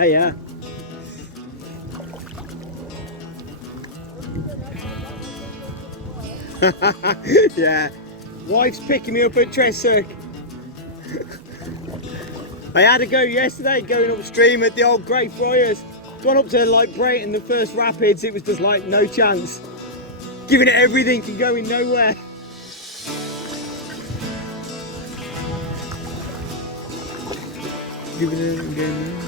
Hey, yeah. Yeah. Wife's picking me up at Tressac. I had to go yesterday, going upstream at the old Great Friars. Gone up to like Brayton, the first rapids, it was just like no chance. Giving it everything and going nowhere. Giving it again.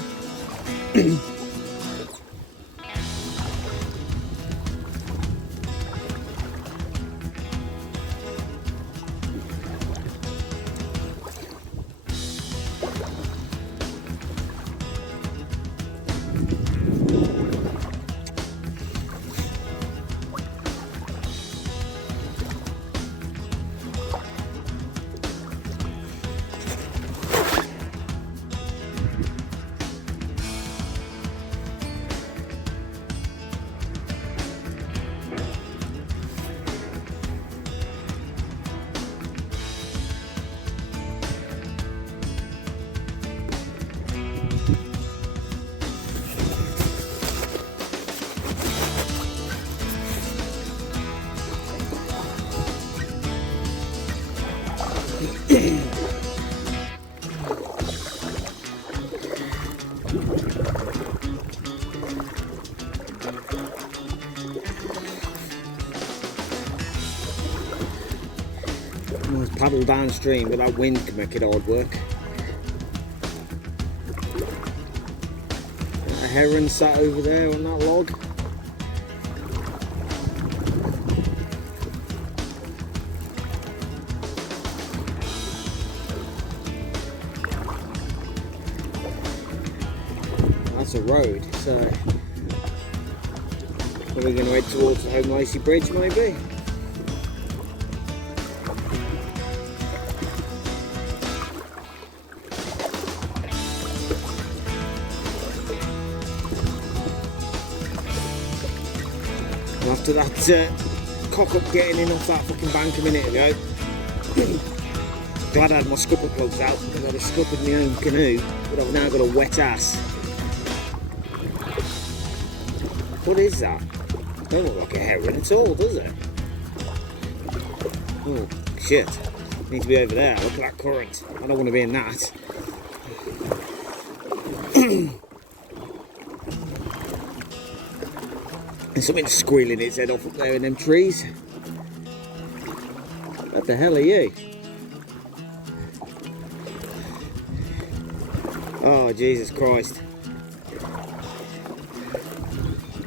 Let's paddle downstream, but that wind can make it hard work. A heron sat over there on that log. That's a road, so are we going to head towards the Hoarwithy Bridge maybe? After that cock up getting in off that fucking bank a minute ago, glad I had my scupper plugs out because I'd have scuppered my own canoe, but I've now got a wet ass. What is that? Don't look like a heron at all, does it? Oh shit, need to be over there. Look at that current. I don't want to be in that. There's something squealing its head off up there in them trees. What the hell are you? Oh, Jesus Christ.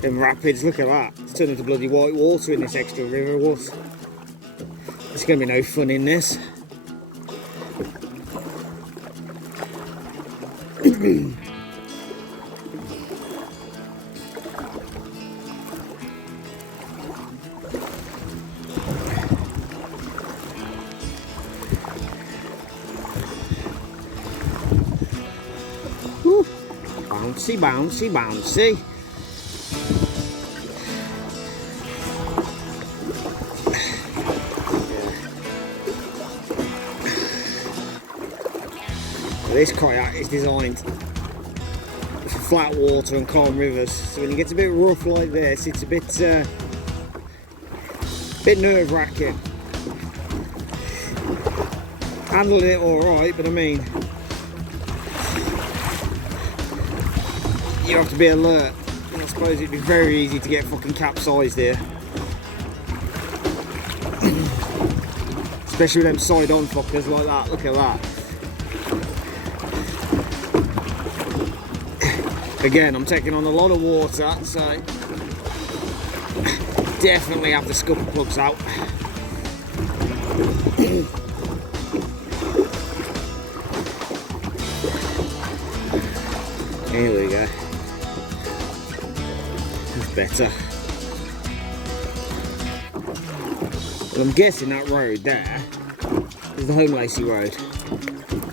Them rapids, look at that. It's turned into bloody white water in this extra river. What? There's going to be no fun in this. Bouncy, bouncy, bouncy. This kayak is designed for flat water and calm rivers, so when it gets a bit rough like this, it's a bit nerve-wracking. Handling it alright, but I mean, you have to be alert. And I suppose it'd be very easy to get fucking capsized here. Especially with them side-on fuckers like that, look at that. Again, I'm taking on a lot of water, so definitely have the scupper plugs out. Here we go. It's better. Well, I'm guessing that road there is the Hoarwithy road.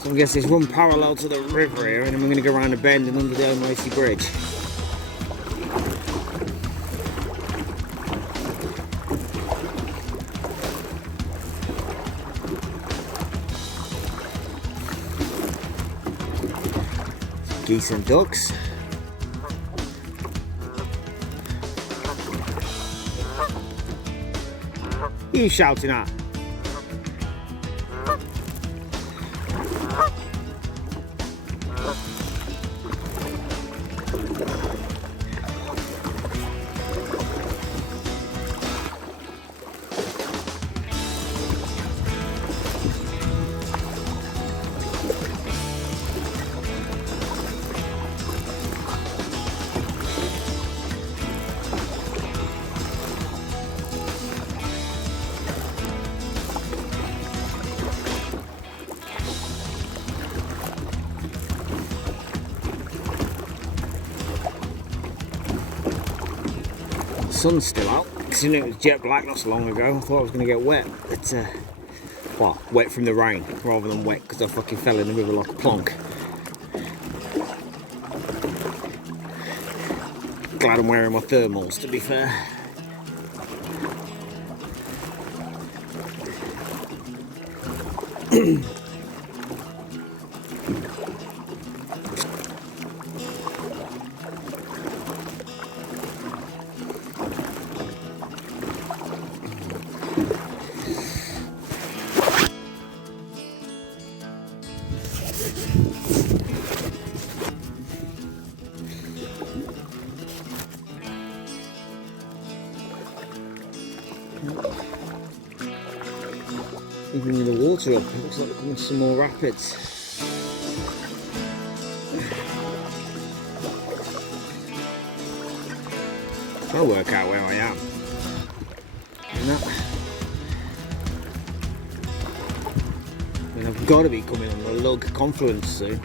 So I'm guessing it's run parallel to the river here, and then we're going to go around a bend and under the Hoarwithy Bridge. Geese and ducks. Who are you shouting at? Sun's still out. Considering it was jet black not so long ago, I thought I was going to get wet. But, well, wet from the rain rather than wet because I fucking fell in the river like a plonk. Glad I'm wearing my thermals, to be fair. Even with the water up, it looks like we're coming to some more rapids. I'll work out where I am. I mean, I've got to be coming on the Lug confluence soon.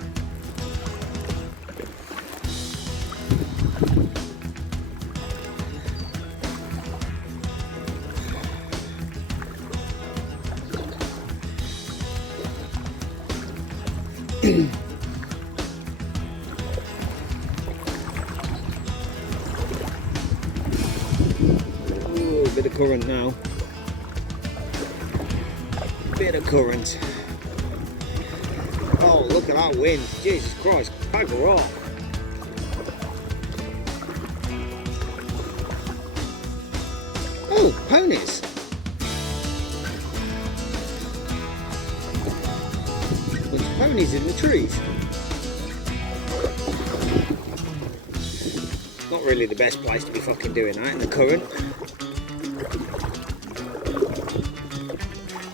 Ooh, a bit of current now. Bit of current. Oh, look at that wind. Jesus Christ, bugger off. Oh, ponies. There's ponies in the trees. Not really the best place to be fucking doing that in the current.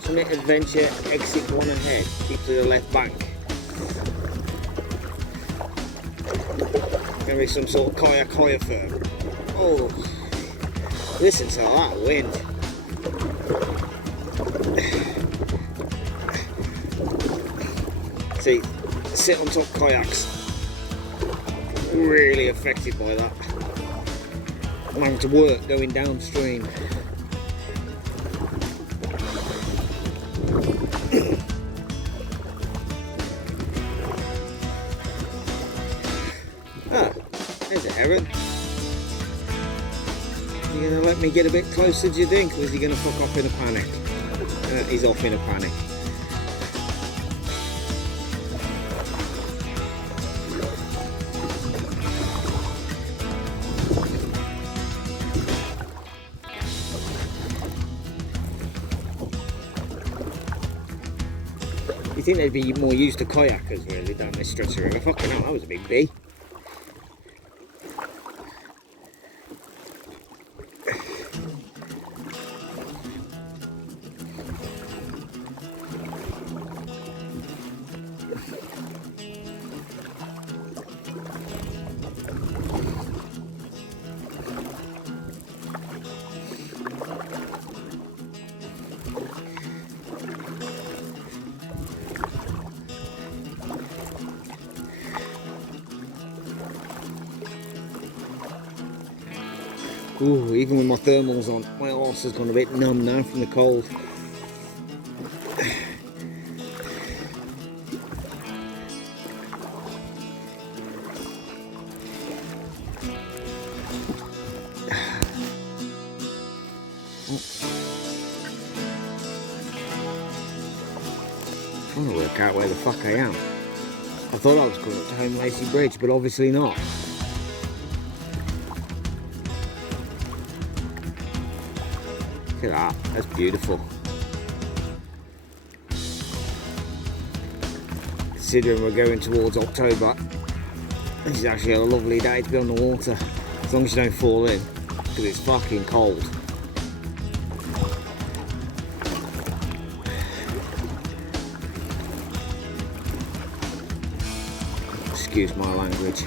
Summit Adventure, exit 1 ahead, keep to the left bank. Gonna be some sort of kayak hire firm. Oh, listen to that wind. See, sit on top kayaks. Really affected by that. I'm having to work going downstream. Ah, there's a heron. You gonna let me get a bit closer, do you think? Or is he gonna fuck off in a panic? He's off in a panic. You think they'd be more used to kayakers really down this stretch of river? Fucking hell, that was a big bee. Ooh, even with my thermals on, my arse has gone a bit numb now from the cold. I'm trying to work out where the fuck I am. I thought I was going up to Hoarwithy Bridge, but obviously not. at that, that's beautiful. Considering we're going towards October, this is actually a lovely day to be on the water, as long as you don't fall in, because it's fucking cold. Excuse my language.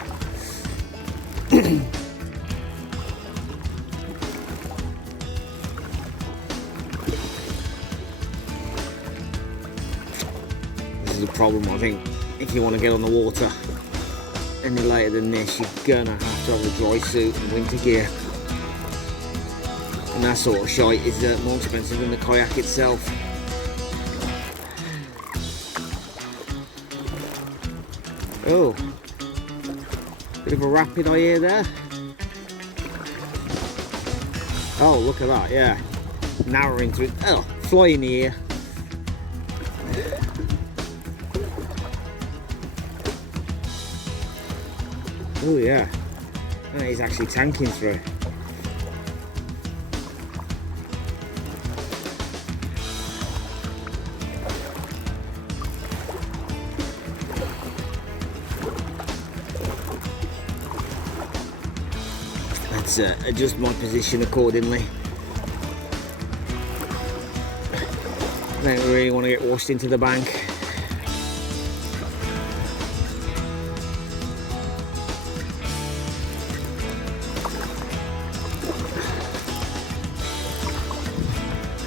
This is a problem, I think, if you want to get on the water any later than this, you're gonna have to have a dry suit and winter gear. And that sort of shite is more expensive than the kayak itself. Oh, bit of a rapid I hear there. Oh, look at that, yeah. Narrowing through, oh, fly in the air. Oh yeah, that is actually tanking through. Let's adjust my position accordingly. I don't really want to get washed into the bank.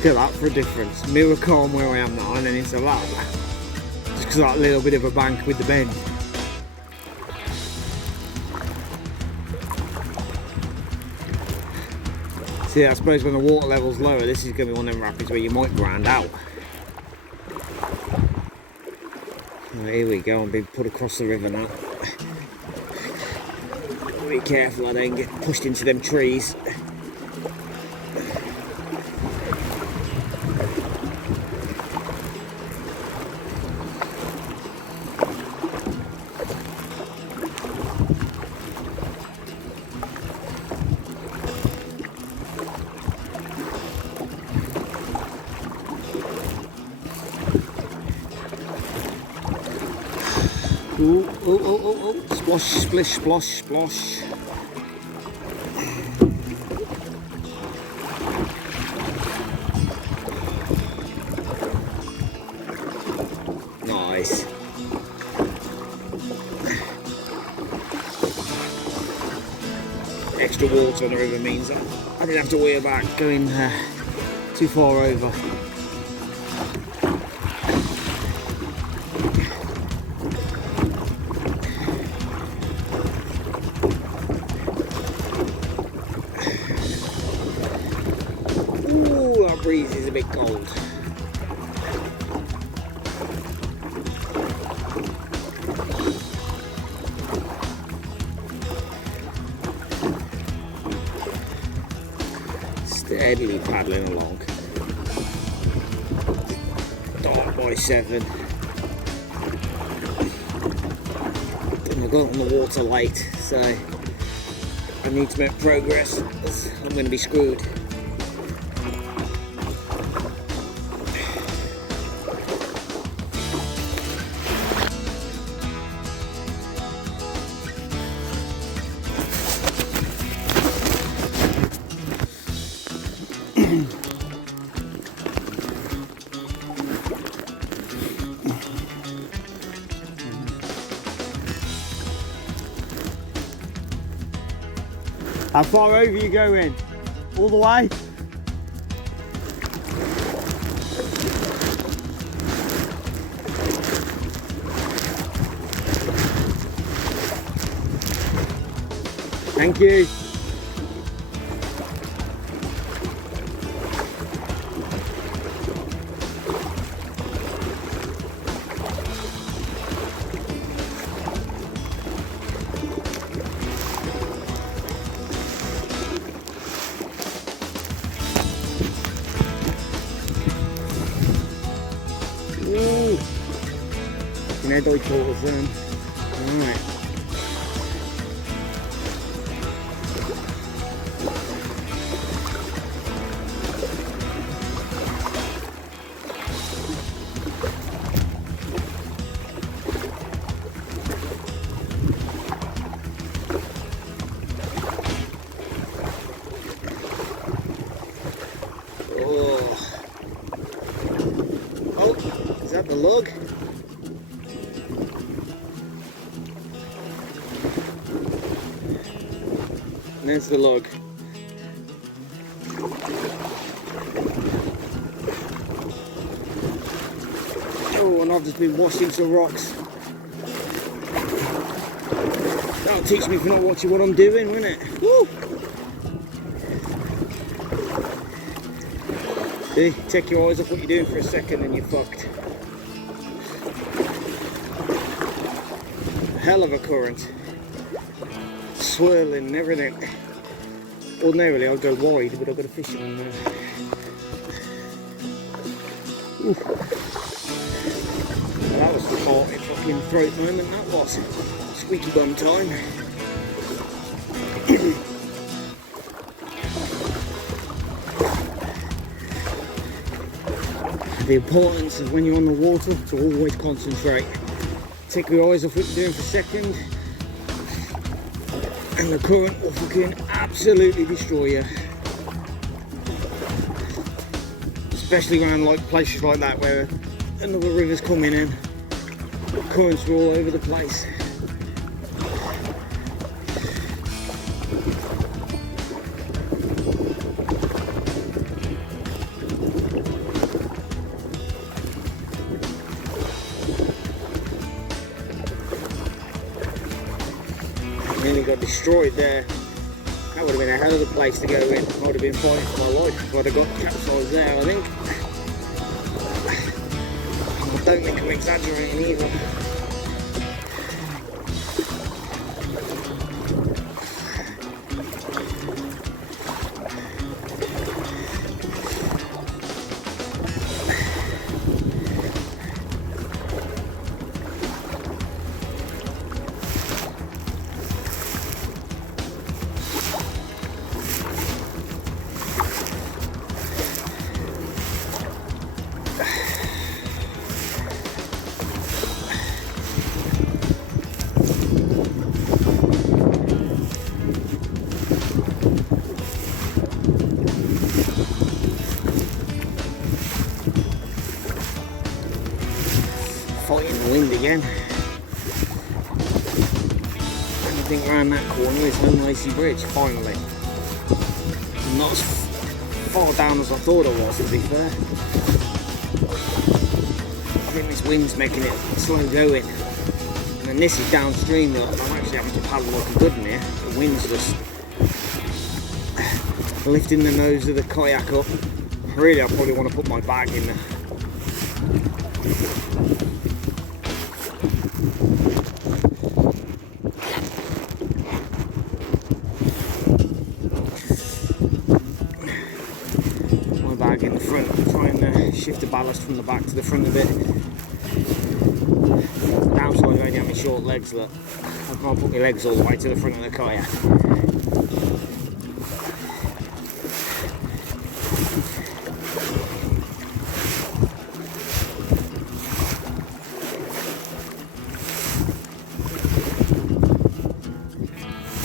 Look at that for a difference. Mirror calm where I am now, and then it's a lot. Just because of that little bit of a bank with the bend. See, I suppose when the water level's lower, this is going to be one of them rapids where you might ground out. Oh, here we go, I'm being put across the river now. Be careful I don't get pushed into them trees. Ooh, oh, oh, oh, oh, splosh, splish, splosh, splosh. Nice. Extra water on the river means that I didn't have to worry about going too far over. Ooh, our breeze is a bit cold. Steadily paddling along. Dark by 7. And I got on the water late, so I need to make progress. I'm going to be screwed. How far over you going? All the way? Thank you. Ooh, can I do it all then? Alright. the lug. And there's the lug. Oh, and I've just been washed into rocks. That'll teach me for not watching what I'm doing, won't it? Woo! See, take your eyes off what you're doing for a second and you're fucked. Hell of a current. Swirling and everything. Ordinarily I'd go wide, but I've got a fishing on there. Ooh. That was a fucking throat moment, that was. Squeaky bum time. The importance of when you're on the water to always concentrate. Take your eyes off what you're doing for a second, and the current will fucking absolutely destroy you. Especially around like places like that where another river's coming in. Currents are all over the place. Nearly got destroyed there. That would have been a hell of a place to go in. I would have been fighting for my life if I'd have got capsized there, I think. I don't think I'm exaggerating either. Fighting the wind again. And I think around that corner is Hoarwithy Bridge, finally. Not as far down as I thought it was, to be fair. I think this wind's making it slow going. And then this is downstream, I'm actually having to paddle like a good one here. The wind's just lifting the nose of the kayak up. Really, I probably want to put my bag in there. In the front, try and shift the ballast from the back to the front of it. Downside of only having short legs, look, I can't put my legs all the way to the front of the kayak.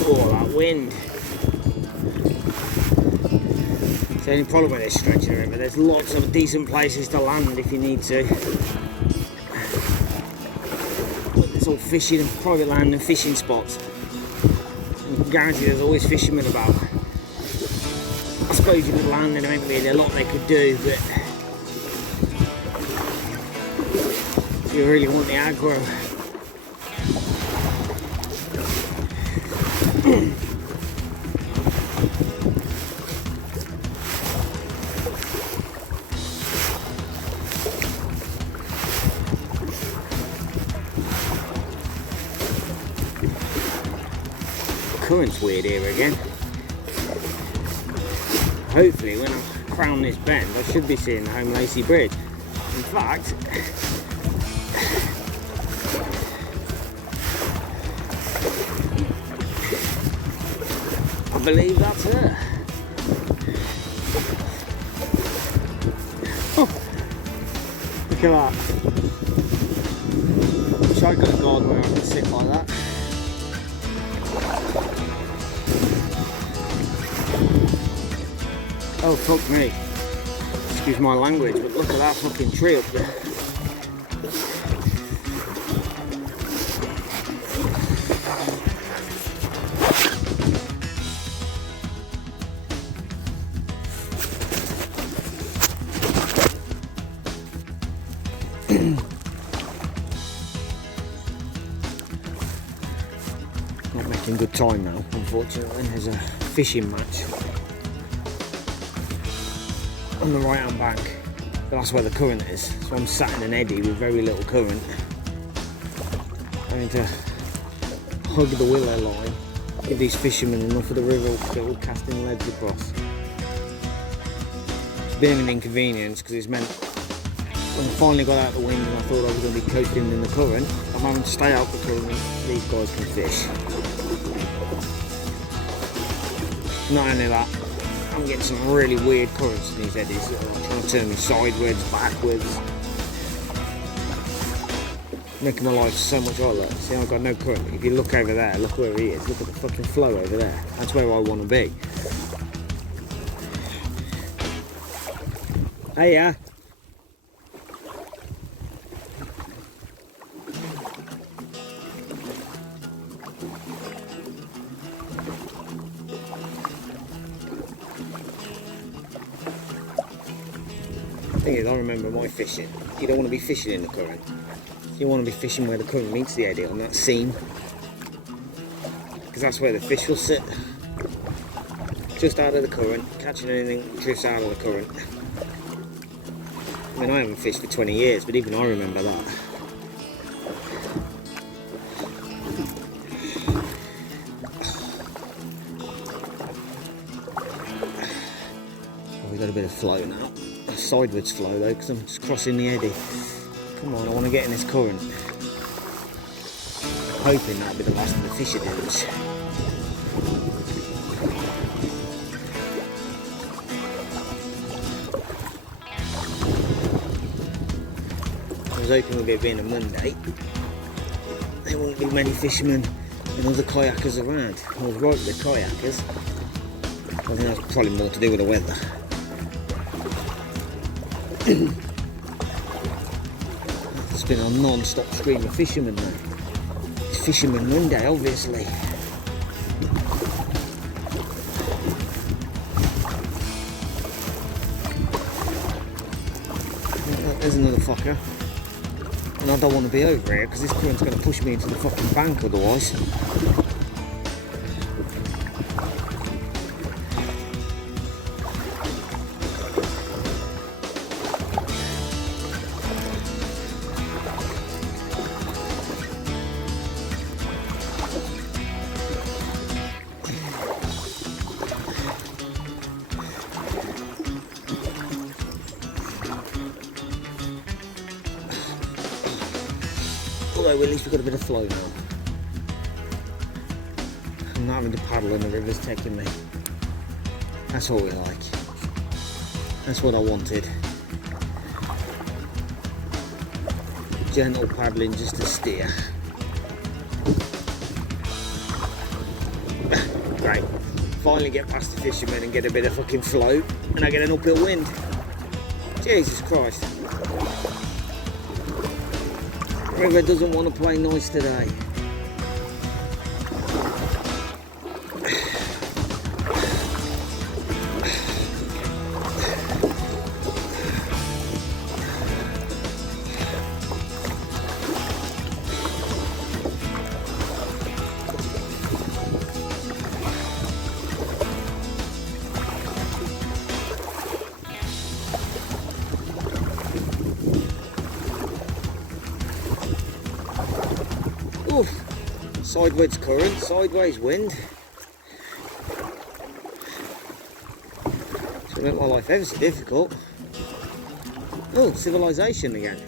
Oh, that wind. The only problem with this stretch of the river, there's lots of decent places to land if you need to. It's all fishing and private land and fishing spots. I can guarantee there's always fishermen about. I suppose you could land and there ain't really a lot they could do, but if you really want the aggro. Current's weird here again. Hopefully when I crown this bend I should be seeing the Hoarwithy Bridge. In fact, I believe that's her. Oh, look at that. Wish I got a garden where I could sit like that. Oh fuck me, excuse my language, but look at that fucking tree up there. Not making good time now, unfortunately. There's a fishing match on the right hand bank, but that's where the current is. So I'm sat in an eddy with very little current, having to hug the willow line, give these fishermen enough of the river that we're casting leads across. It's been an inconvenience because it's meant when I finally got out of the wind and I thought I was going to be coasting in the current, I'm having to stay out the current so these guys can fish. Not only that, I'm getting some really weird currents in these eddies that are trying to turn me sideways, backwards, making my life so much harder. See, I've got no current. If you look over there, look where he is, look at the fucking flow over there. That's where I want to be. Hey, thing is, I remember my fishing. You don't want to be fishing in the current. You want to be fishing where the current meets the eddy, on that seam, because that's where the fish will sit, just out of the current, catching anything that drifts out of the current. I mean, I haven't fished for 20 years, but even I remember that. Oh, we got a bit of flow now. Sideways flow though, because I'm just crossing the eddy. Come on, I want to get in this current. I'm hoping that'll be the last of the fish it is. I was hoping with it being a Monday, there wouldn't be many fishermen and other kayakers around. I was right with the kayakers. I think that's probably more to do with the weather. It's been a non-stop stream of fishermen now. It's Fisherman Monday, obviously. There's another fucker. And I don't want to be over here because this current's going to push me into the fucking bank otherwise. Although at least we've got a bit of flow now. I'm not having to paddle and the river's taking me. That's what we like. That's what I wanted. Gentle paddling just to steer. Great. Finally get past the fishermen and get a bit of fucking flow and I get an uphill wind. Jesus Christ. River doesn't want to play nice today. Oof. Sideways current, sideways wind. It's make my life ever so difficult. Oh, civilization again.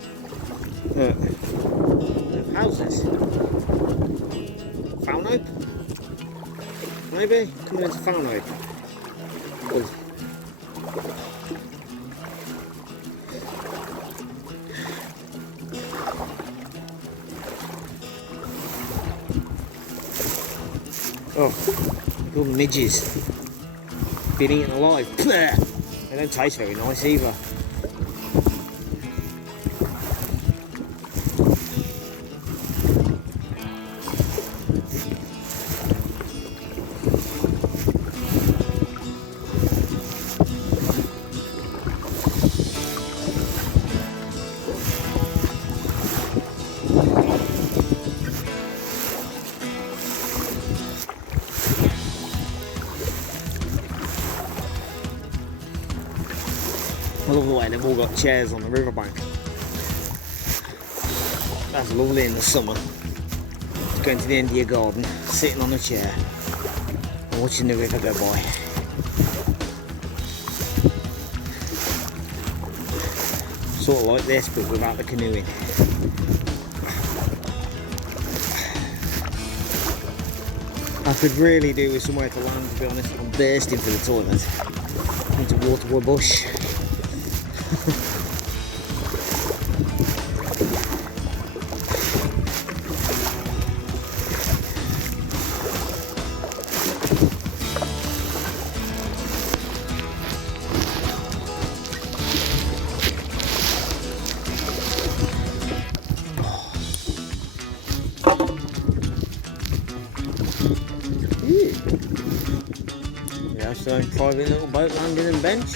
Houses. Fountain? Maybe? Coming into Fountain. Oh, all the midges. Been eaten alive. They don't taste very nice either. love the way they've all got chairs on the riverbank. That's lovely in the summer. Just going to the end of your garden, sitting on a chair, and watching the river go by. Sort of like this, but without the canoeing. I could really do with somewhere to land, to be honest. I'm bursting for the toilet. I need to water a bush. Yeah, so private little boat landing and bench.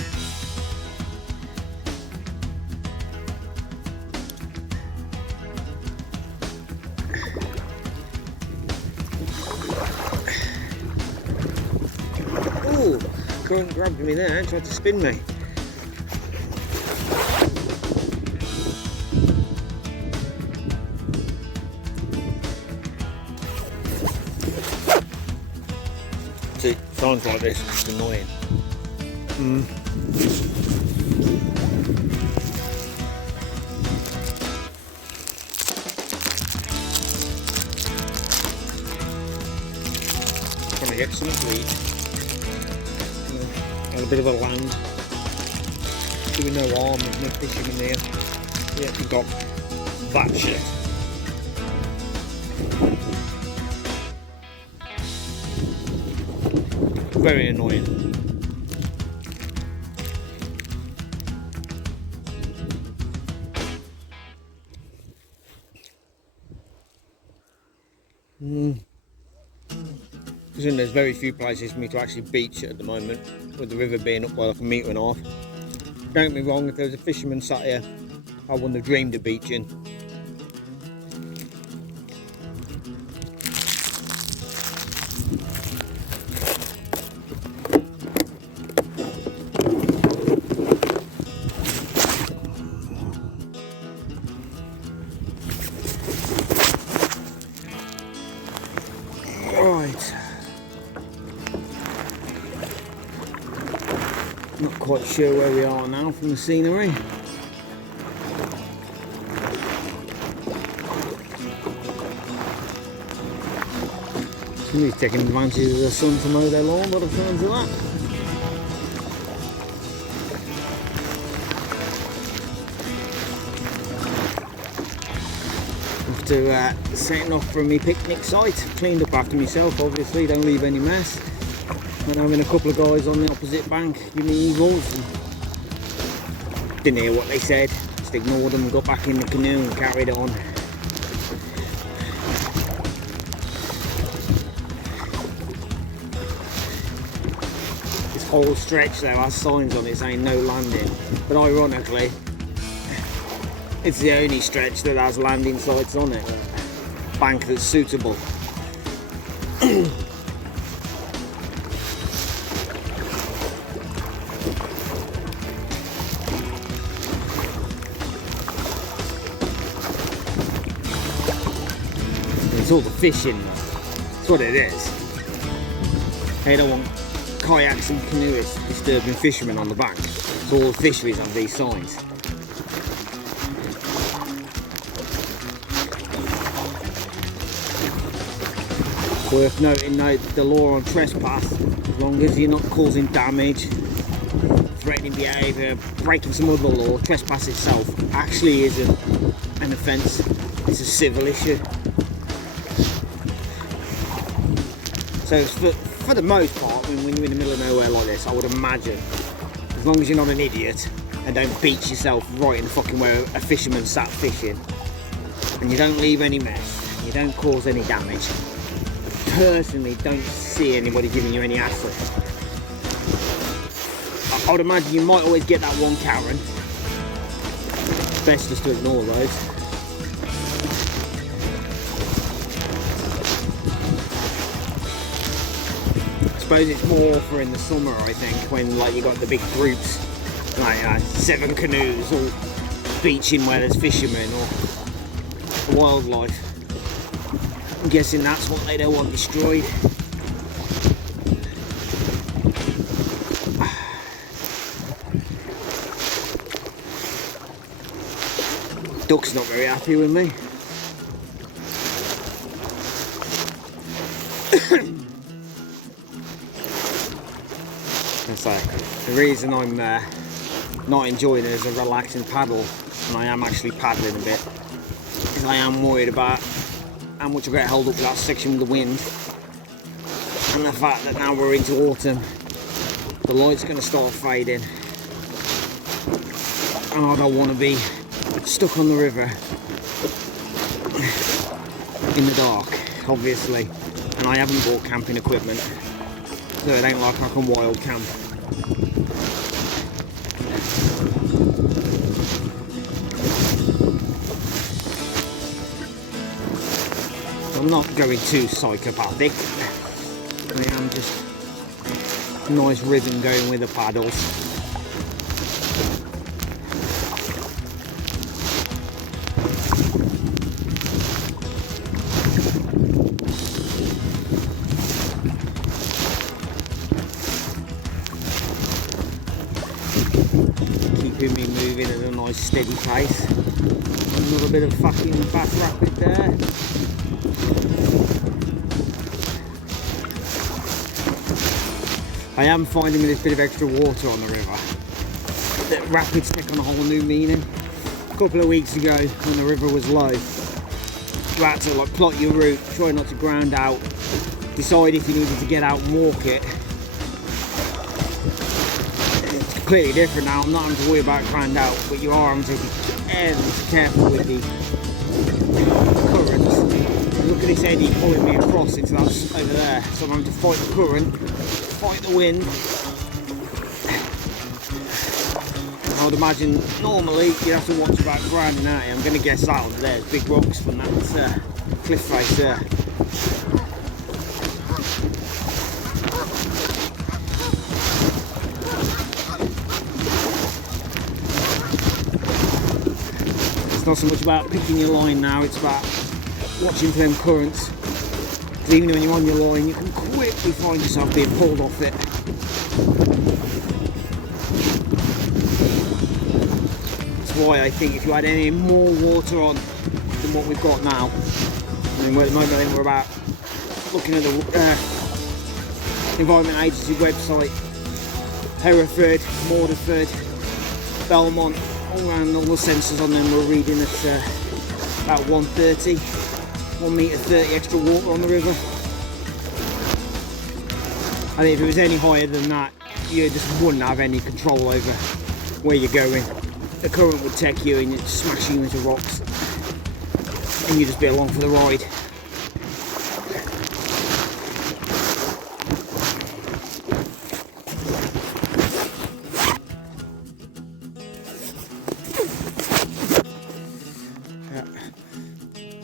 Ooh, current grabbed me there and tried to spin me. See, times like this, it's annoying. Trying to get something to eat. And a bit of a land. Doing no harm, there's no fishing in there. Yeah, we've got that shit. Very annoying. Because there's very few places for me to actually beach at the moment, with the river being up by like 1.5 meters. Don't get me wrong, if there was a fisherman sat here, I wouldn't have dreamed of beaching. Right. Not quite sure where we are now from the scenery. Somebody's taking advantage of the sun to mow their lawn by the sounds of that. After setting off from my picnic site, cleaned up after myself obviously, don't leave any mess. And having a couple of guys on the opposite bank give me eagles. Didn't hear what they said, just ignored them, got back in the canoe and carried on. This whole stretch there has signs on it saying no landing, but ironically it's the only stretch that has landing sites on it, a bank that's suitable. It's all the fishing, that's what it is. They don't want kayaks and canoeists disturbing fishermen on the bank. It's all the fisheries on these signs. Worth noting though, the law on trespass, as long as you're not causing damage, threatening behaviour, breaking some other law, trespass itself actually isn't an offence, it's a civil issue. So for the most part, when you're in the middle of nowhere like this, I would imagine, as long as you're not an idiot and don't beach yourself right in the fucking where a fisherman sat fishing, and you don't leave any mess, and you don't cause any damage, personally don't see anybody giving you any hassle. I would imagine you might always get that one Karen. Best just to ignore those. I suppose it's more for in the summer, I think, when like you got the big groups like 7 canoes all beaching where there's fishermen or wildlife. I'm guessing that's what they don't want destroyed. Duck's not very happy with me. So the reason I'm not enjoying it as a relaxing paddle, and I am actually paddling a bit, is I am worried about how much I get held up with that section with the wind, and the fact that now we're into autumn, the light's going to start fading, and I don't want to be stuck on the river in the dark, obviously, and I haven't bought camping equipment, so it ain't like I can wild camp. I'm not going too psychopathic. I am just a nice rhythm going with the paddles. Keeping me moving at a nice steady pace. A little bit of fucking fast rapid there. I am finding with this bit of extra water on the river that rapids take on a whole new meaning. A couple of weeks ago when the river was low, you had to like plot your route, try not to ground out, decide if you needed to get out and walk it. It's completely different now. I'm not having to worry about ground out, but you are having to be careful with the currents. Look at this eddy pulling me across into that over there, so I'm having to fight the current, fight the wind. I would imagine normally you have to watch about grounding out. I'm going to guess that over there. There's big rocks from that cliff face there. It's not so much about picking your line now, it's about watching for them currents. Because even when you're on your line, you can quickly find yourself being pulled off it. That's why I think if you had any more water on than what we've got now, I mean, at the moment I think we're about, looking at the Environment Agency website, Hereford, Waterford, Belmont, all around, all the sensors on them were reading at about 130, 1 metre 30 extra water on the river. I think if it was any higher than that, you just wouldn't have any control over where you're going. The current would take you and it'd smash you into rocks, and you'd just be along for the ride.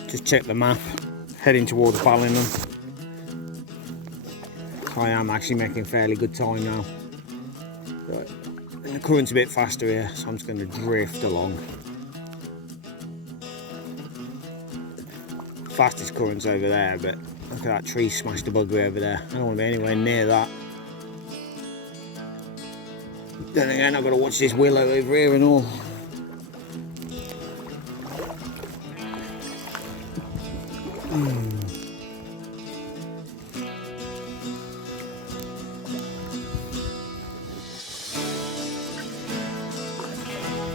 Just check the map, heading towards Ballingham. I am actually making fairly good time now. Right. And the current's a bit faster here, so I'm just going to drift along. Fastest current's over there, but look at that tree smashed the buggery over there. I don't want to be anywhere near that. Then again, I've got to watch this willow over here and all.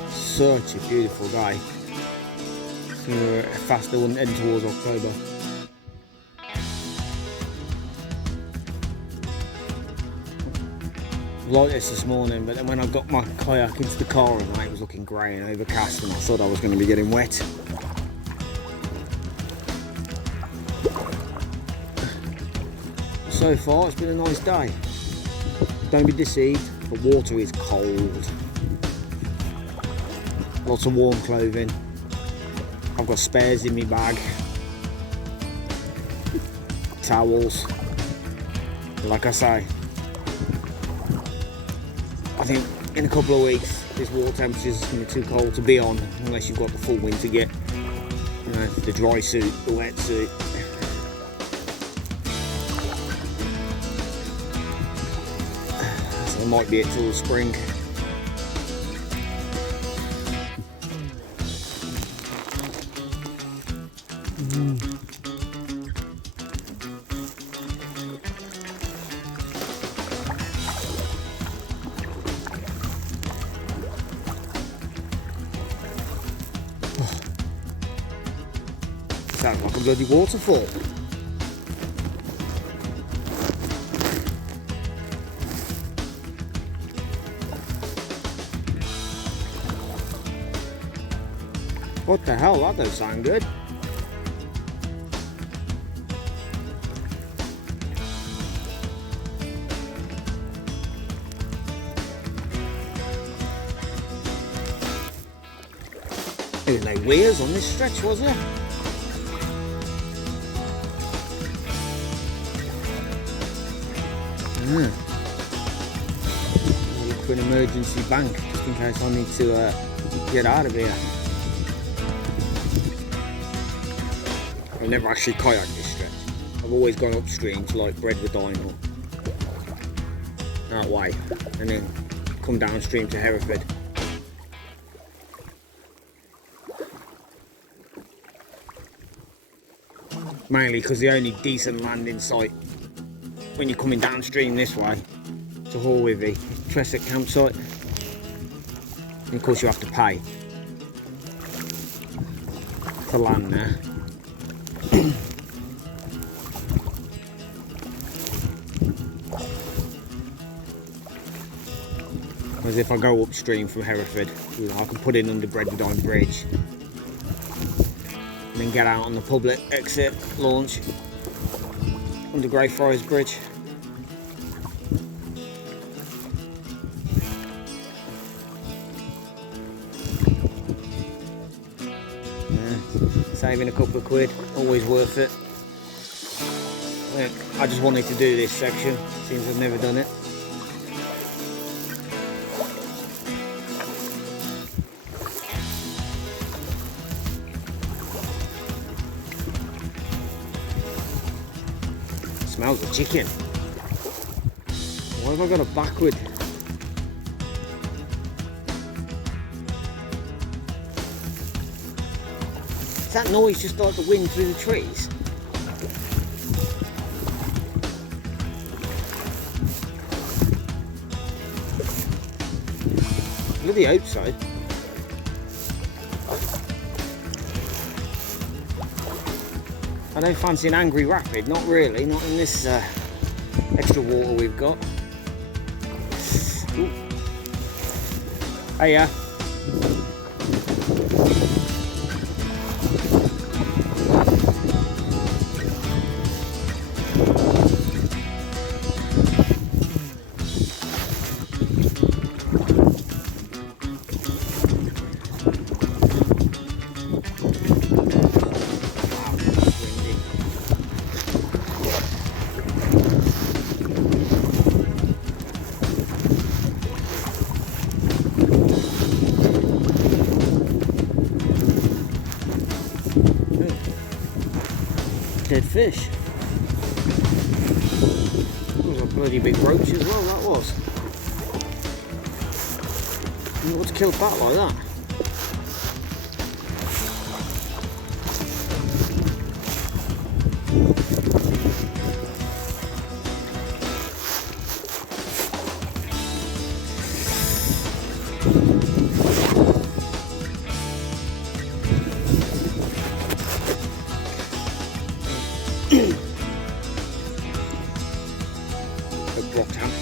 Such a beautiful day. So faster one heading towards October. Like this morning, but then when I got my kayak into the car and it was looking grey and overcast, and I thought I was going to be getting wet. So far it's been a nice day. Don't be deceived, the water is cold. Lots of warm clothing. I've got spares in my bag. Towels. Like I say, I think in a couple of weeks this water temperature is going to be too cold to be on unless you've got the full winter gear. The dry suit, the wet suit. So it might be it till the spring. Sounds like a bloody waterfall. What the hell, that don't sound good. There was no weirs on this stretch, was there? Look for an emergency bank just in case I need to get out of here. I've never actually kayaked this stretch. I've always gone upstream to like Redwoodine or that way, and then come downstream to Hereford. Mainly because the only decent landing site when you're coming downstream this way to Hoarwithy, Kayak campsite, and of course you have to pay to land there. Whereas if I go upstream from Hereford, I can put in under Redwoodine Bridge and then get out on the public exit launch under Greyfriars Bridge. Saving a couple of quid, always worth it. I just wanted to do this section since I've never done it. Smells of chicken. Why have I got a backward? Is that noise just like the wind through the trees? Bloody hope so. I don't fancy an angry rapid, not really, not in this extra water we've got. Ooh. Hey, yeah. Dead fish. That was a bloody big roach as well, that was. I wonder what's killed that like that.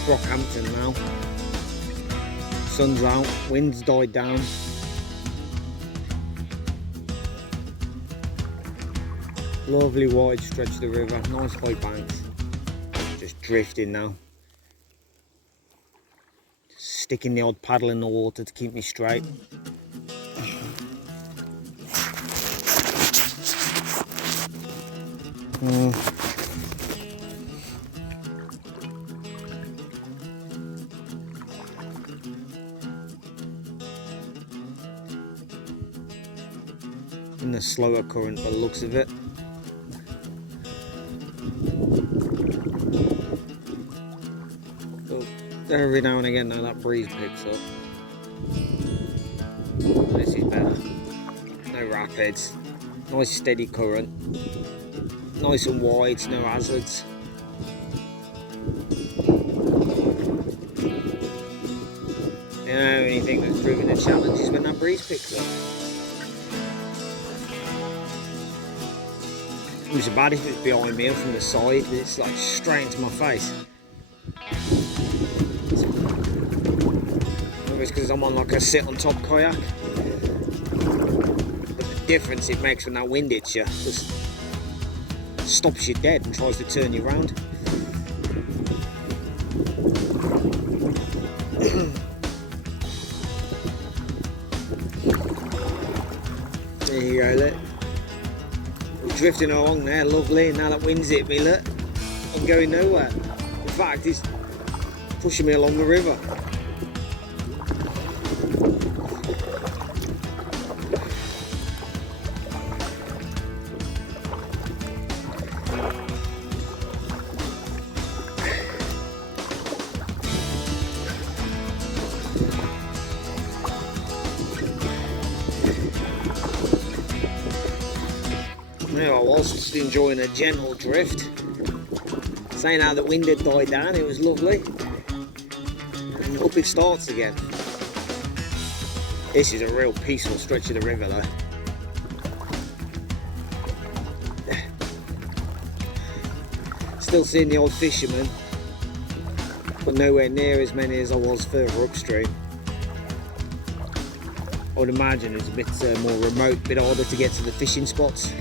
Rockhampton now. Sun's out, wind's died down. Lovely wide stretch of the river, nice high banks. Just drifting now. Just sticking the odd paddle in the water to keep me straight. in the slower current by the looks of it. But every now and again now that breeze picks up. This is better. No rapids. Nice steady current. Nice and wide, no hazards. The only thing that's proving a challenge is when that breeze picks up. It was bad if it's behind me or from the side, but it's like straight into my face. Maybe it's because I'm on like a sit on top kayak. But the difference it makes when that wind hits you just stops you dead and tries to turn you around. There you go, look. We're drifting along there, lovely, and now that wind's hit me, look. I'm going nowhere. In fact, it's pushing me along the river. Now I was just enjoying a gentle drift, saying how the wind had died down, it was lovely, and up it starts again. This is a real peaceful stretch of the river though. Still seeing the old fishermen, but nowhere near as many as I was further upstream. I would imagine it's a bit more remote, a bit harder to get to the fishing spots.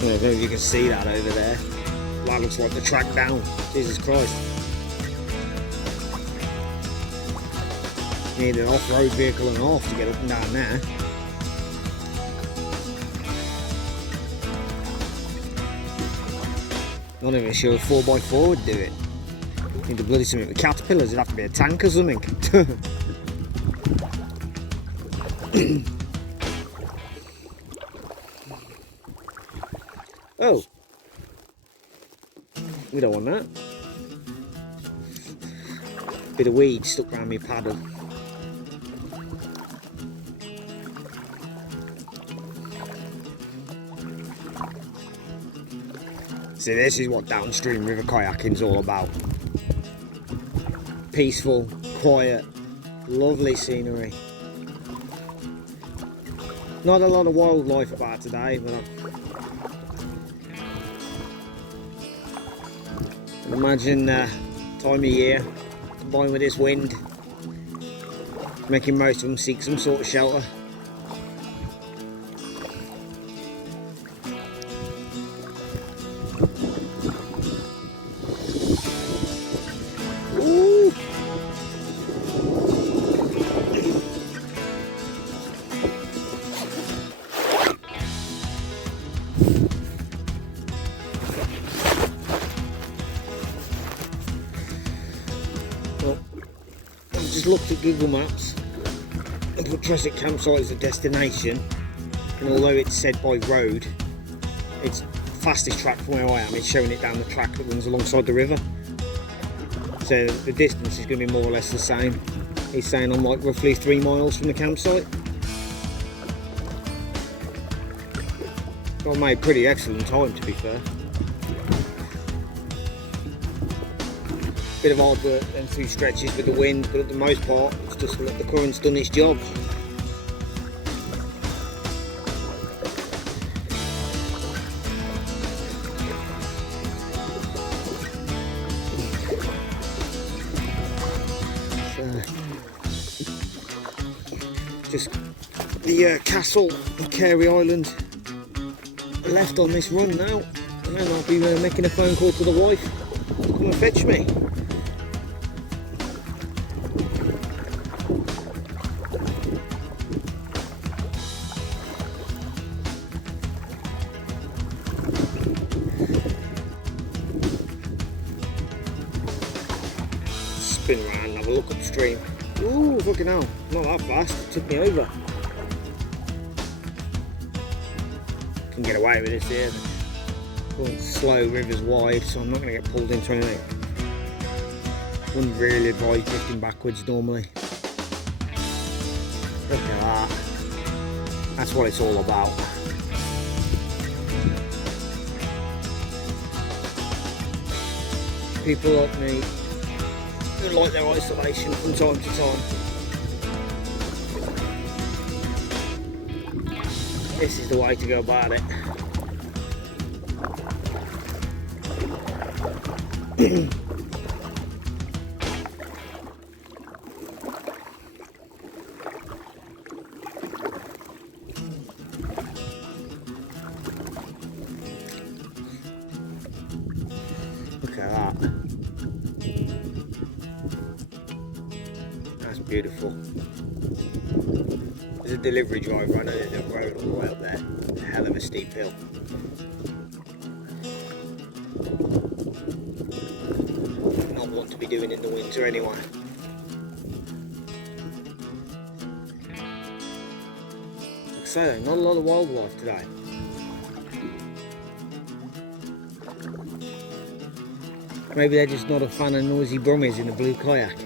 I don't know if you can see that over there. That looks like the track down. Jesus Christ. Need an off-road vehicle and a half to get up and down there. Not even sure a 4x4 would do it. Need a bloody something with caterpillars, it'd have to be a tank or something. Oh, we don't want that. Bit of weed stuck around my paddle. See, this is what downstream river kayaking's all about. Peaceful, quiet, lovely scenery. Not a lot of wildlife about today, but imagine time of year combined with this wind, making most of them seek some sort of shelter. Ooh. Well, I've just looked at Google Maps and put Tresset Campsite as a destination, and although it's said by road, it's fastest track from where I am. It's showing it down the track that runs alongside the river, so the distance is going to be more or less the same. He's saying I'm like roughly 3 miles from the campsite. I made pretty excellent time, to be fair. Bit of hard work then through stretches with the wind, but at the most part it's just let the current's done its job. Just the castle and Carey Island left on this run now, and then I'll be making a phone call to the wife to come and fetch me. spin around and have a look upstream. Ooh, fucking hell, not that fast, it took me over. Can get away with this here. Going slow, river's wide, so I'm not going to get pulled into anything. Wouldn't really advise drifting backwards normally. Look at that. That's what it's all about. People like me who like their isolation from time to time. This is the way to go about it. Look at that. That's beautiful. There's a delivery driver, I know there's a road all the way up there. A hell of a steep hill. Not what to be doing in the winter anyway. Like I say, not a lot of wildlife today. Maybe they're just not a fan of noisy brummies in a blue kayak.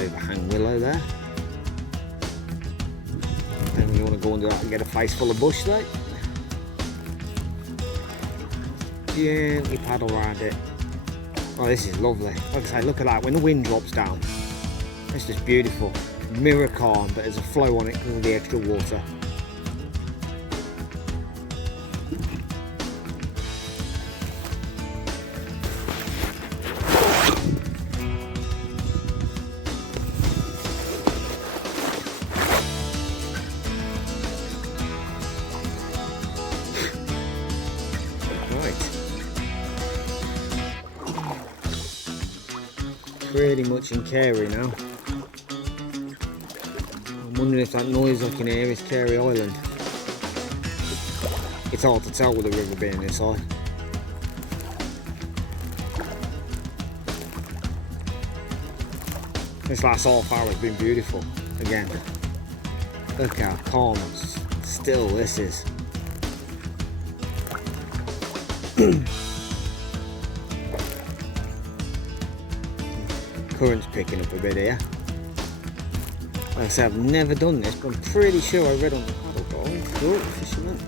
Overhang willow there. Then you want to go under that and get a face full of bush though. Gently paddle around it. Oh, this is lovely. Like I say, look at that when the wind drops down. It's just beautiful. Mirror calm, but there's a flow on it because of the extra water. Pretty much in Carey now. I'm wondering if that noise I can hear is Carey Island. It's hard to tell with the river being this high. This last half hour has been beautiful again. Look how calm and still this is. Current's picking up a bit here. Like I say, I've never done this, but I'm pretty sure I read on the paddle guide. Oh, fisherman.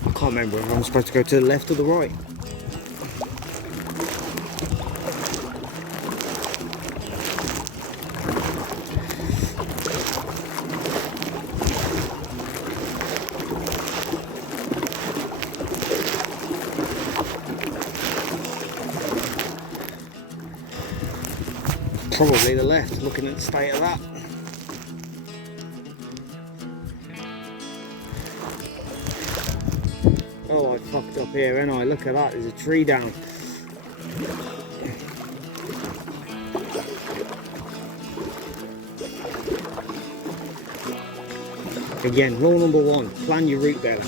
I can't remember if I'm supposed to go to the left or the right. Probably the left, looking at the state of that. Oh, I fucked up here, ain't I? Look at that, there's a tree down. Again, rule number one, plan your route better.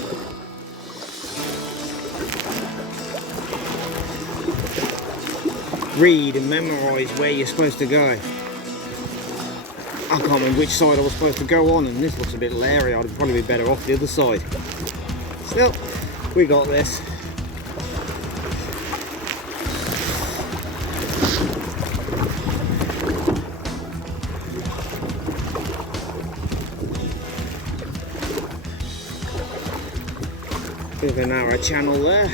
Read and memorise where you're supposed to go. I can't remember which side I was supposed to go on, and this looks a bit leery. I'd probably be better off the other side. Still, we got this. Bit of a narrow channel there.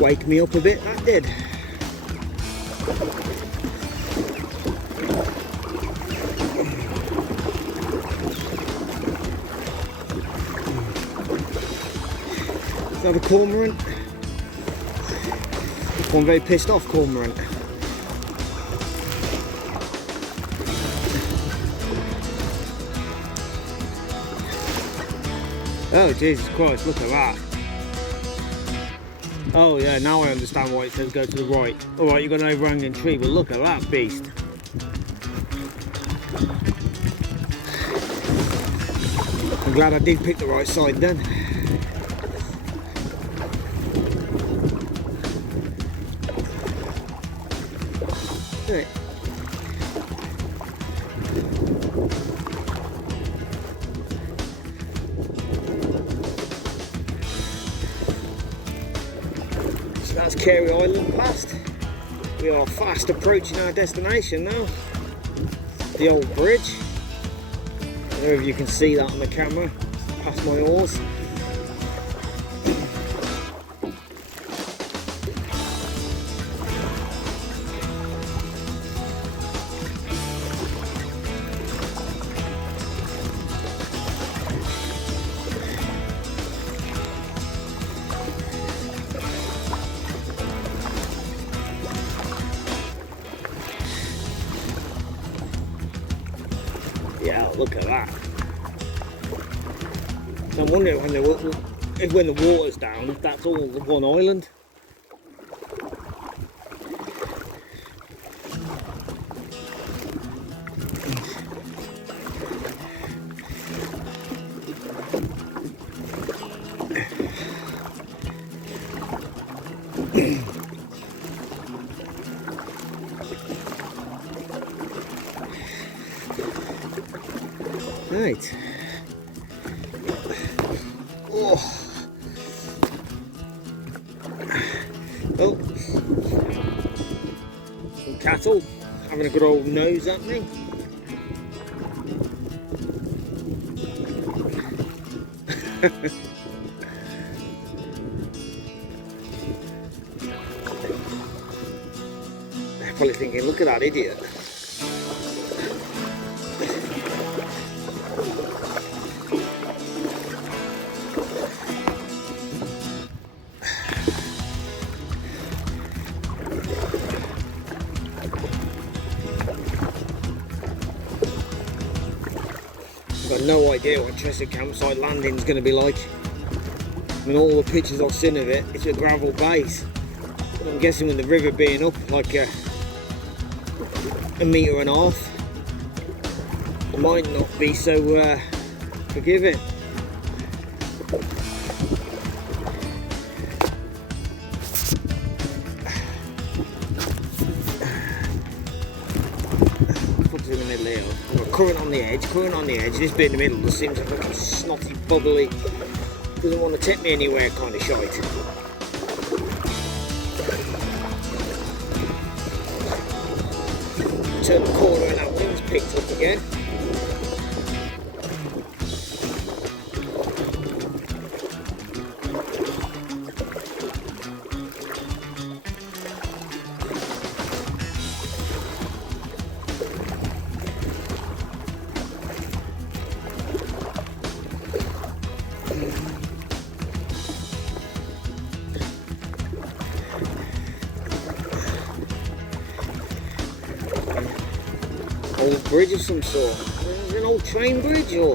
Wake me up a bit, that did. Is that a cormorant? One very pissed off cormorant. Oh Jesus Christ, look at that. Oh yeah, now I understand why it says go to the right. Alright, you've got an overhanging tree, but look at that beast. I'm glad I did pick the right side then. Right. That's Carey Island past. We are fast approaching our destination now. The old bridge. I don't know if you can see that on the camera, past my oars. Yeah, look at that. I'm wondering when the water's down, if that's all one island. Right. Oh. Well, some cattle having a good old nose at me. They're probably thinking, look at that idiot. I've got no idea what Chester campsite landing is going to be like. I mean, all the pictures I've seen of it, it's a gravel base. But I'm guessing with the river being up like a metre and a half, it might not be so forgiving. In the middle here. I've got current on the edge, this bit in the middle just seems like a snotty, bubbly, doesn't want to take me anywhere kind of shite. Turn the corner and that wind's picked up again. Old bridge of some sort. Is it an old train bridge or?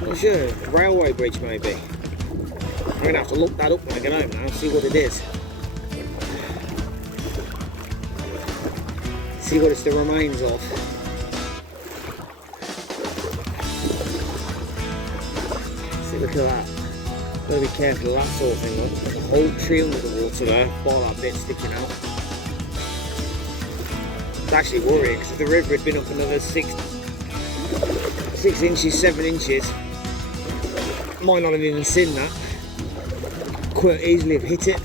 Not sure. Railway bridge maybe. I'm going to have to look that up when I get home now and see what it is. See what it's the remains of. See, look at that. Gotta be careful of that sort of thing. Look. Old tree under the water there, while that bit's sticking out. It's actually worrying because if the river had been up another 6 6 inches, 7 inches. Might not have even seen that. Quite easily have hit it.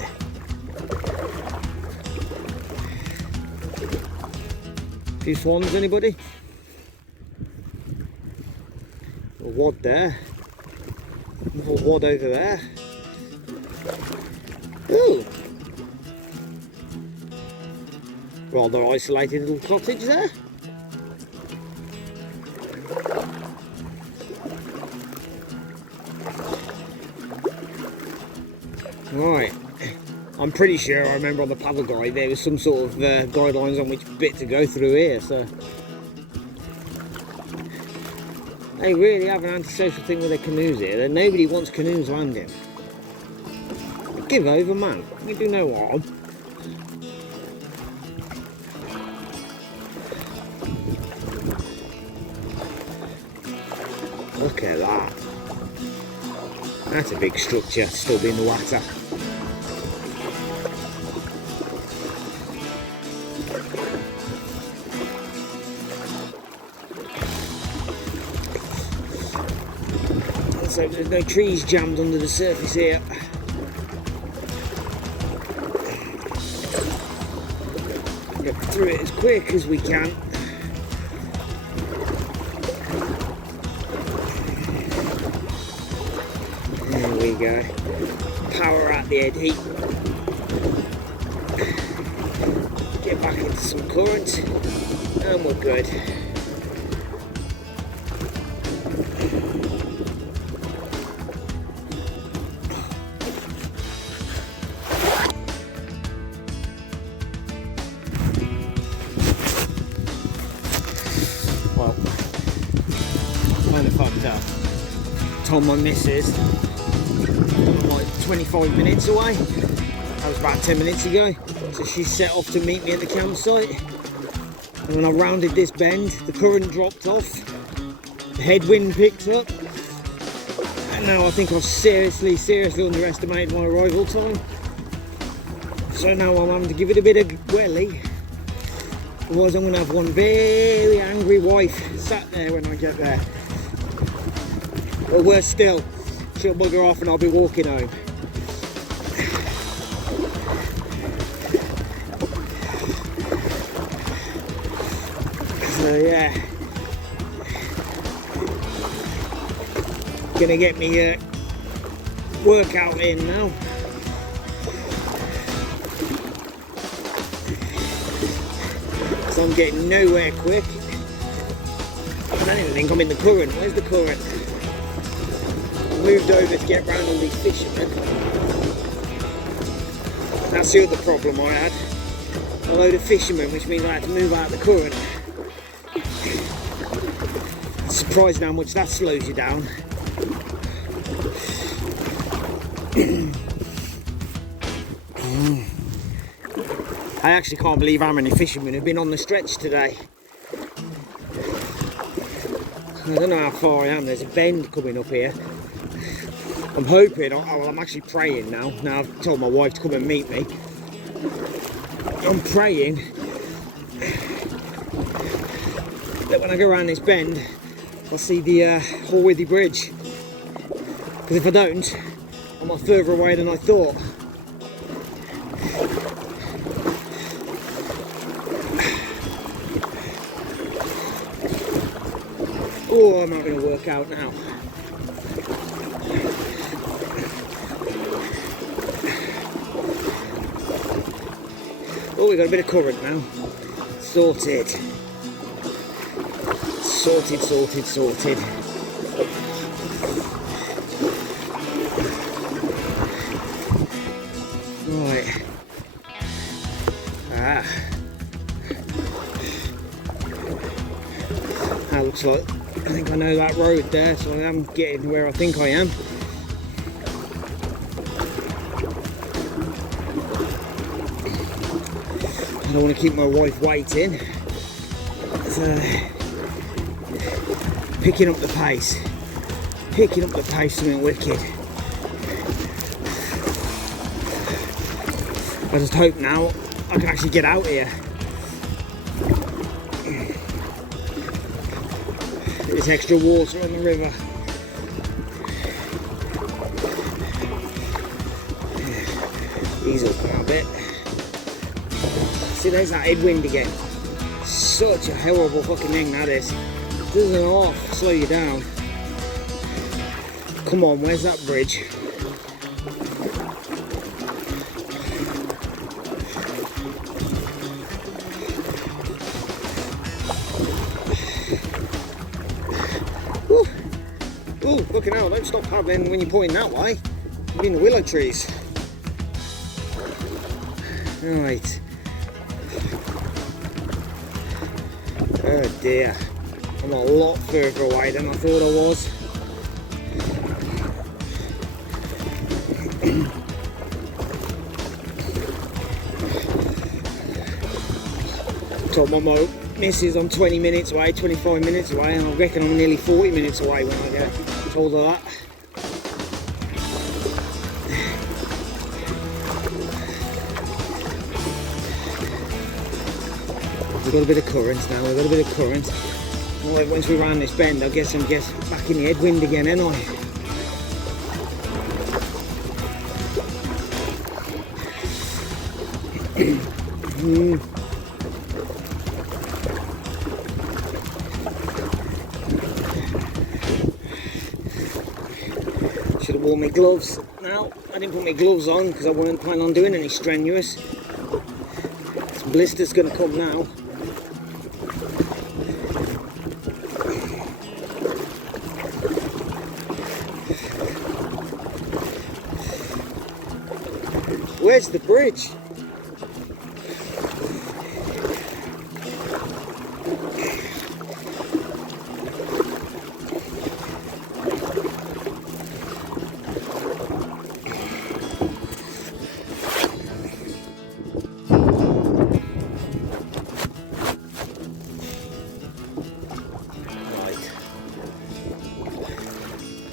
Few swans, anybody? A wad there. Another wad over there. Ooh! Rather isolated little cottage there. Right, I'm pretty sure I remember on the paddle guide there was some sort of guidelines on which bit to go through here, so they really have an antisocial thing with their canoes here. That nobody wants canoes landing. Give over, man. You do no harm. Look at that. That's a big structure, still be in the water. So there's no trees jammed under the surface here. Get through it as quick as we can. There we go. Power out the head heat. Get back into some current and we're good. Well, kind of fucked up. Told my missus I'm like 25 minutes away. That was about 10 minutes ago. So she set off to meet me at the campsite. And when I rounded this bend, the current dropped off. The headwind picked up. And now I think I've seriously underestimated my arrival time. So now I'm having to give it a bit of welly. Otherwise I'm going to have one very angry wife sat there when I get there. Or worse still, she'll bugger off and I'll be walking home. So yeah, gonna get me workout in now. So I'm getting nowhere quick. I don't even think I'm in the current. Where's the current? Moved over to get round all these fishermen. That's the other problem I had. A load of fishermen, which means I had to move out of the current. Surprised how much that slows you down. I actually can't believe how many fishermen have been on the stretch today. I don't know how far I am. There's a bend coming up here. I'm hoping, I'm actually praying now. Now I've told my wife to come and meet me. I'm praying that when I go around this bend, I'll see the Hoarwithy bridge. Because if I don't, I'm much further away than I thought. Oh, I'm not going to work out now. Oh, we've got a bit of current now. Sorted. Sorted. Right. That looks like, I think I know that road there, so I am getting where I think I am. I don't want to keep my wife waiting. So, picking up the pace, something wicked. I just hope now I can actually get out here. This extra water on the river. Ease up now a bit. See, there's that headwind again. Such a horrible fucking thing that is. Doesn't half slow you down. Come on, where's that bridge? Oh, fucking hell, don't stop paddling when you're pointing that way. You're in the willow trees. Right. Oh dear. I'm a lot further away than I thought I was. Told my missus I'm 20 minutes away, 25 minutes away, and I reckon I'm nearly 40 minutes away when I get told her that. We've got a bit of current now, we've got a bit of current. Well, once we round this bend, I guess I'm back in the headwind again, ain't I? Should have worn my gloves. Now, I didn't put my gloves on because I weren't planning on doing any strenuous. Some blisters going to come now. Where's the bridge?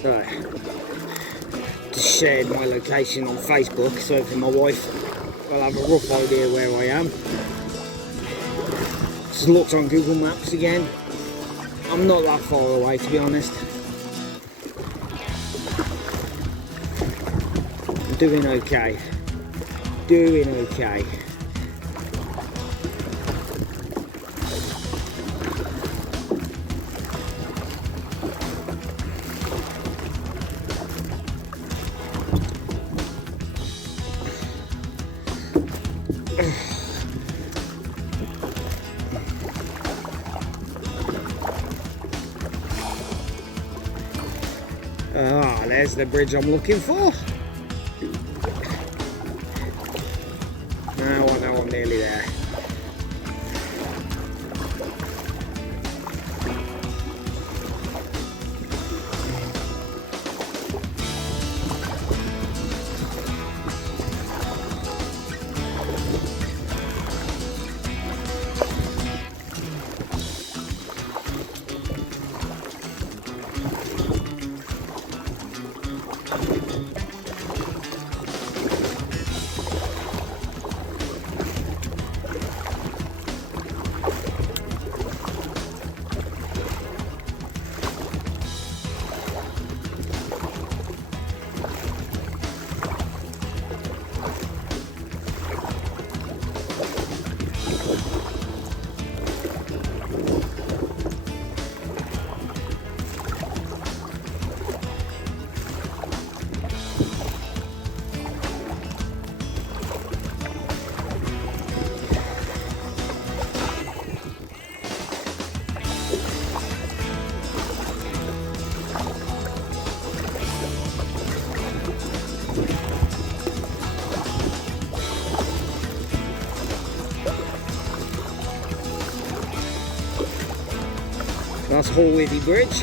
Right. Just shared my location on Facebook, so for my wife will have a rough idea where I am. Just looked on Google Maps again. I'm not that far away, to be honest. I'm doing okay. Doing okay. Ah, there's the bridge I'm looking for. Now I know I'm nearly there. That's Hoarwithy Bridge.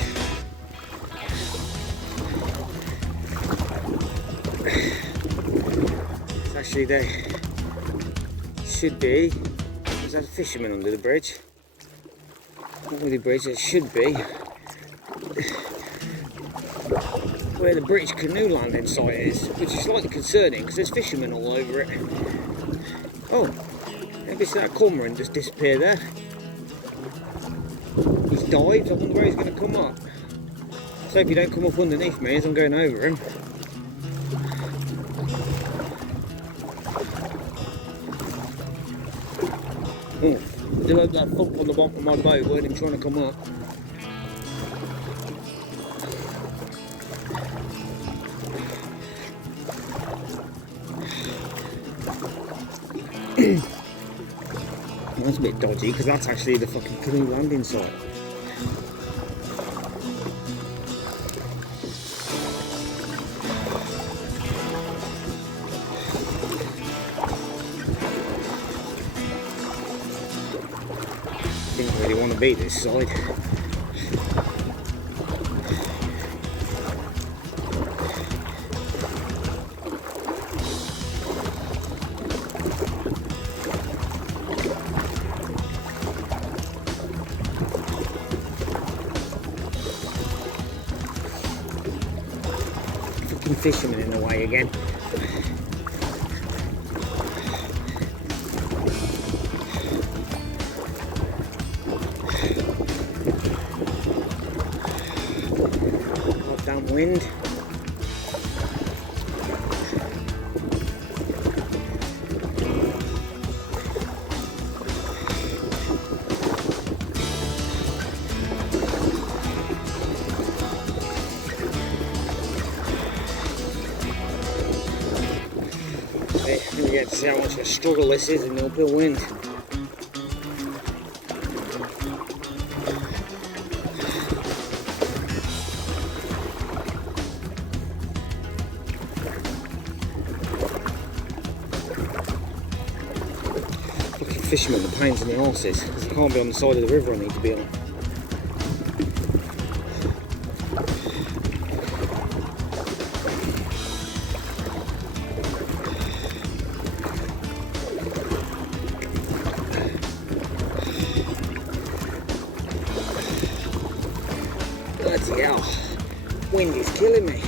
It's actually there. Should be. Is that a fisherman under the bridge? Hoarwithy Bridge, it should be. Where the British canoe landing site is, which is slightly concerning because there's fishermen all over it. Oh, maybe it's that cormorant just disappeared there. He's dived, I wonder where he's going to come up. So if you don't come up underneath me as I'm going over him. Oh, I do hope that thump on the bottom of my boat weren't him trying to come up. That's a bit dodgy because that's actually the fucking canoe landing site. Didn't really want to be this side. Fucking fishermen in the way again. Wind. You get to see how much of a struggle this is in the uphill wind. Fishermen, the pains in the arses, because I can't be on the side of the river I need to be on. Bloody hell, wind is killing me.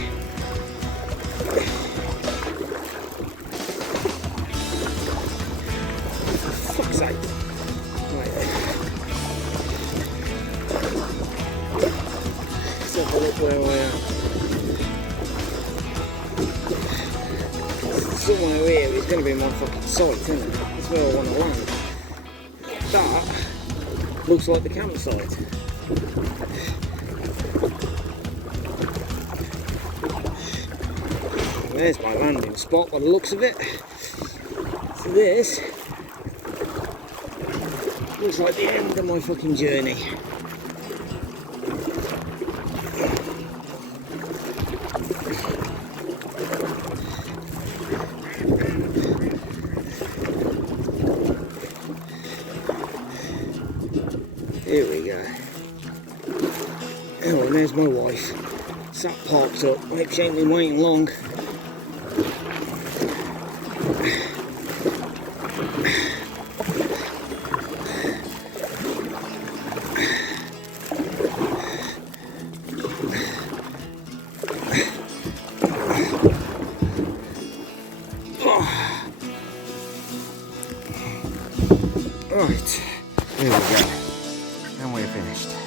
Fuck's sake. Right. Let's have a look where I am. Somewhere here is going to be my fucking site, isn't it? That's where I want to land. That looks like the campsite. There's my landing spot by the looks of it. So this looks like the end of my fucking journey. Here we go. Oh, and there's my wife. Sat parked up. I hope she ain't been waiting long. Right, here we go, and we're finished.